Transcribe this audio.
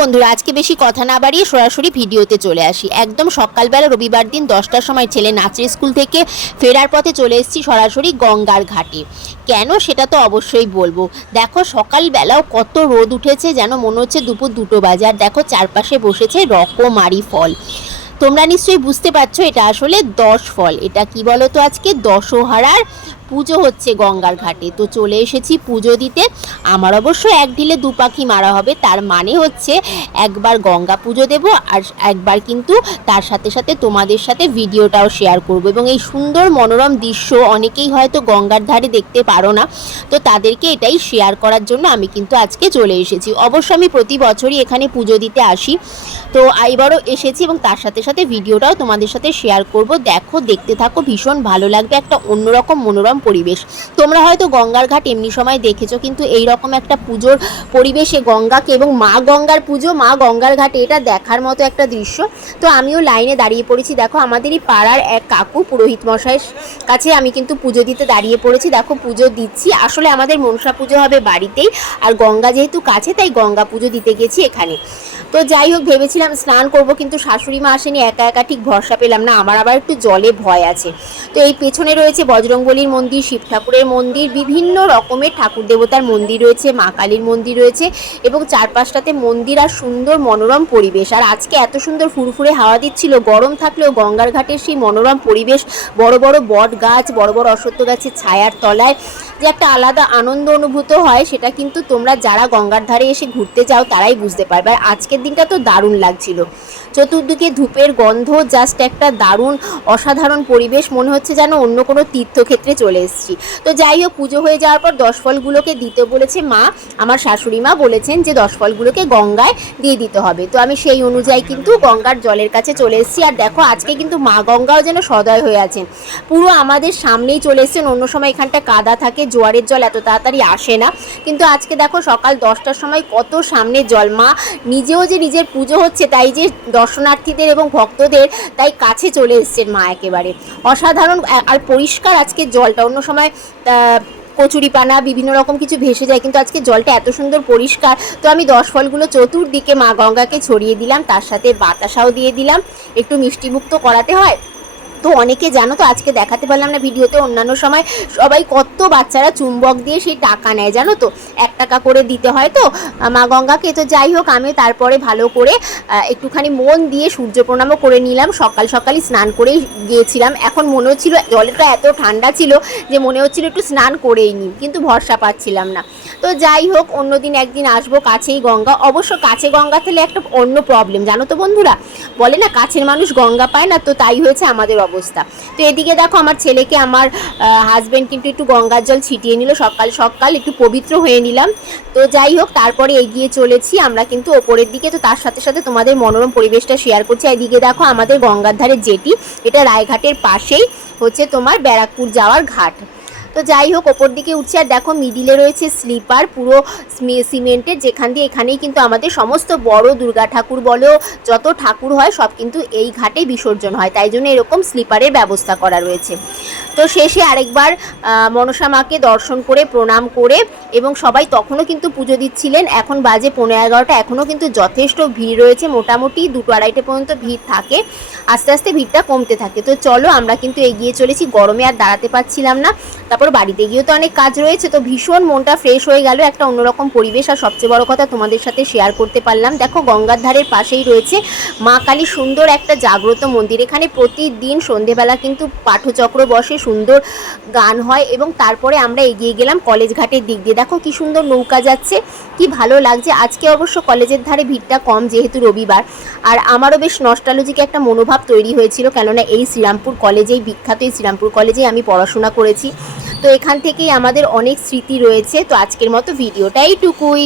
বন্ধুরা, আজকে বেশি কথা না বাড়িয়ে সরাসরি ভিডিওতে চলে আসি। একদম সকালবেলা রবিবার দিন 10টার সময় ছেলে নাচের স্কুল থেকে ফেরার পথে চলে এসেছি সরাসরি গঙ্গার ঘাটে। কেন সেটা তো অবশ্যই বলবো। দেখো সকালবেলাও কত রোদ উঠেছে, যেন মনে হচ্ছে দুপুর 2টো বাজে। আর দেখো চারপাশে বসেছে রকমারি ফল। তোমরা নিশ্চয়ই বুঝতে পারছো এটা আসলে 10 ফল। এটা কি বলো তো, আজকে দশহারার পুজো হচ্ছে গঙ্গার ঘাটে। তো চলে এসেছি পুজো দিতে। আমার অবশ্য এক ঢিলে দু পাখি মারা হবে, তার মানে হচ্ছে একবার গঙ্গা পুজো দেব আর একবার কিন্তু তার সাথে সাথে তোমাদের সাথে ভিডিওটাও শেয়ার করব। এবং এই সুন্দর মনোরম দৃশ্য অনেকেই হয়তো গঙ্গার ধারে দেখতে পারো না, তো তাদেরকে এটাই শেয়ার করার জন্য আমি কিন্তু আজকে চলে এসেছি। অবশ্য আমি প্রতি বছরই এখানে পুজো দিতে আসি, তো এবারও এসেছি এবং তার সাথে সাথে ভিডিওটাও তোমাদের সাথে শেয়ার করব। দেখো, দেখতে থাকো, ভীষণ ভালো লাগবে। একটা অন্যরকম মনোরম পরিবেশ। তোমরা হয়তো গঙ্গার ঘাট এমনি সময় দেখেছো, কিন্তু এই রকম একটা পুজোর পরিবেশে গঙ্গাকে এবং মা গঙ্গার পুজো মা গঙ্গার ঘাটে, এটা দেখার মতো একটা দৃশ্য। তো আমিও লাইনে দাঁড়িয়ে পড়েছি। দেখো আমাদেরই পাড়ার এক কাকু পুরোহিত মশাইয়ের কাছে আমি কিন্তু পুজো দিতে দাঁড়িয়ে পড়েছি। দেখো পুজো দিচ্ছি। আসলে আমাদের মনসা পুজো হবে বাড়িতেই, আর গঙ্গা যেহেতু কাছে তাই গঙ্গা পুজো দিতে গেছি এখানে। তো যাই হোক, ভেবেছিলাম স্নান করব, কিন্তু শাশুড়ি মা আসেনি, একা একা ঠিক ভরসা পেলাম না। আমার আবার একটু জলে ভয় আছে। তো এই পেছনে রয়েছে বজরংবলীর মন্দির, শিব ঠাকুরের মন্দির, বিভিন্ন রকমের ঠাকুর দেবতার মন্দির রয়েছে, মা কালীর মন্দির রয়েছে এবং চারপাশটাতে মন্দির আর সুন্দর মনোরম পরিবেশ। আর আজকে এত সুন্দর ফুরফুরে হাওয়া দিচ্ছিল, গরম থাকলেও গঙ্গার ঘাটের সেই মনোরম পরিবেশ, বড় বড় বট গাছ, বড় বড় অশ্বত্থ গাছের ছায়ার তলায় যে একটা আলাদা আনন্দ অনুভূত হয়, সেটা কিন্তু তোমরা যারা গঙ্গার ধারে এসে ঘুরতে যাও তারাই বুঝতে পারবে। আর আজকের দিনটা তো দারুণ লাগছিল। চতুর্দিকে ধূপের গন্ধ, জাস্ট একটা দারুণ অসাধারণ পরিবেশ, মনে হচ্ছে যেন অন্য কোনো তীর্থক্ষেত্রে চলে এসেছি। তো যাই হোক, পুজো হয়ে যাওয়ার পর 10 ফলগুলোকে দিতে বলেছে মা। আমার শাশুড়ি মা বলেছেন যে 10 ফলগুলোকে গঙ্গায় দিয়ে দিতে হবে। তো আমি সেই অনুযায়ী কিন্তু গঙ্গার জলের কাছে চলে এসেছি। আর দেখো আজকে কিন্তু মা গঙ্গাও যেন সদয় হয়ে আছেন, পুরো আমাদের সামনেই চলে এসেছেন। অন্য সময় এখানটা কাদা থাকে, জোয়ারের জল এত তাড়াতাড়ি আসে না, কিন্তু আজকে দেখো সকাল 10টার সময় কত সামনে জল। মা নিজেও যে নিজের পুজো হচ্ছে তাই যে দর্শনার্থীদের এবং ভক্তদের তাই কাছে চলে এসেছেন মা, একেবারে অসাধারণ। আর পরিষ্কার আজকে জলটা, অন্য সময় কচুরিপানা বিভিন্ন রকম কিছু ভেসে যায়, কিন্তু আজকে জলটা এত সুন্দর পরিষ্কার। তো আমি 10 ফলগুলো চতুর্দিকে মা গঙ্গাকে ছড়িয়ে দিলাম, তার সাথে বাতাসাও দিয়ে দিলাম, একটু মিষ্টিমুক্ত করাতে হয়। তো অনেকে জানো তো, আজকে দেখাতে পারলাম না ভিডিওতে, অন্যান্য সময় সবাই কত বাচ্চারা চুম্বক দিয়ে সেই টাকা নেয়, জানো তো, 1 টাকা করে দিতে হয় তো মা গঙ্গাকে। তো যাই হোক, আমি তারপরে ভালো করে একটুখানি মন দিয়ে সূর্য প্রণামও করে নিলাম। সকাল সকালই স্নান করেই গিয়েছিলাম। এখন মনে হচ্ছিল, জলটা এত ঠান্ডা ছিল যে মনে হচ্ছিল একটু স্নান করেই নিই, কিন্তু ভরসা পাচ্ছিলাম না। তো যাই হোক, অন্যদিন একদিন আসবো। কাছেই গঙ্গা, অবশ্য কাছে গঙ্গা থেকে একটা অন্য প্রবলেম, জানো তো বন্ধুরা, বলে না কাছের মানুষ গঙ্গা পায় না, তো তাই হয়েছে আমাদের অবস্থা। তো এদিকে দেখো আমার ছেলেকে আমার হাজব্যান্ড কিন্তু একটু গঙ্গার জল ছিটিয়ে নিল, সকাল সকাল একটু পবিত্র হয়ে নিলাম। তো যাই হোক, তারপরে এগিয়ে চলেছি আমরা কিন্তু ওপরের দিকে। তো তার সাথে সাথে তোমাদের মনোরম পরিবেশটা শেয়ার করছি। এদিকে দেখো আমাদের গঙ্গার ধারে যেটি, এটা রায়ঘাটের পাশেই হচ্ছে তোমার ব্যারাকপুর যাওয়ার ঘাট। তো যাই হোক, ওপর দিকে উঠছে। আর দেখো মিডিলে রয়েছে স্লিপার, পুরো সিমেন্টের, যেখান দিয়ে এখানেই কিন্তু আমাদের সমস্ত বড় দুর্গা ঠাকুর বলো, যত ঠাকুর হয় সব কিন্তু এই ঘাটেই বিসর্জন হয়, তাই জন্য এরকম স্লিপারের ব্যবস্থা করা রয়েছে। তো শেষে আরেকবার মনসা মাকে দর্শন করে প্রণাম করে, এবং সবাই তখনও কিন্তু পুজো দিচ্ছিলেন। এখন বাজে 11:30, এখনও কিন্তু যথেষ্ট ভিড় রয়েছে, মোটামুটি 2-2:30 পর্যন্ত ভিড় থাকে, আস্তে আস্তে ভিড়টা কমতে থাকে। তো চলো আমরা কিন্তু এগিয়ে চলেছি, গরমে আর দাঁড়াতে পারছিলাম না। তারপর বাড়িতে গিয়েও তো অনেক কাজ রয়েছে, তো ভীষণ মনটা ফ্রেশ হয়ে গেল, একটা অন্যরকম পরিবেশ। আর সবচেয়ে বড় কথা, তোমাদের সাথে শেয়ার করতে পারলাম। দেখো গঙ্গার ধারের পাশেই রয়েছে মা কালী সুন্দর একটা জাগ্রত মন্দির। এখানে প্রতিদিন সন্ধেবেলা কিন্তু পাঠচক্র বসে, সুন্দর গান হয়। এবং তারপরে আমরা এগিয়ে গেলাম কলেজ ঘাটের দিক দিয়ে। দেখো কি সুন্দর নৌকা যাচ্ছে, কি ভালো লাগছে। আজকে অবশ্য কলেজের ধারে ভিড়টা কম, যেহেতু রবিবার। আর আমারও বেশ নস্টালজিক একটা মনোভাব তৈরি হয়েছিল, কেননা এই শ্রীরামপুর কলেজেই, বিখ্যাত এই শ্রীরামপুর কলেজেই আমি পড়াশোনা করেছি। তো এখান থেকেই আমাদের অনেক স্মৃতি রয়েছে। তো আজকের মতো ভিডিওটা এইটুকুই।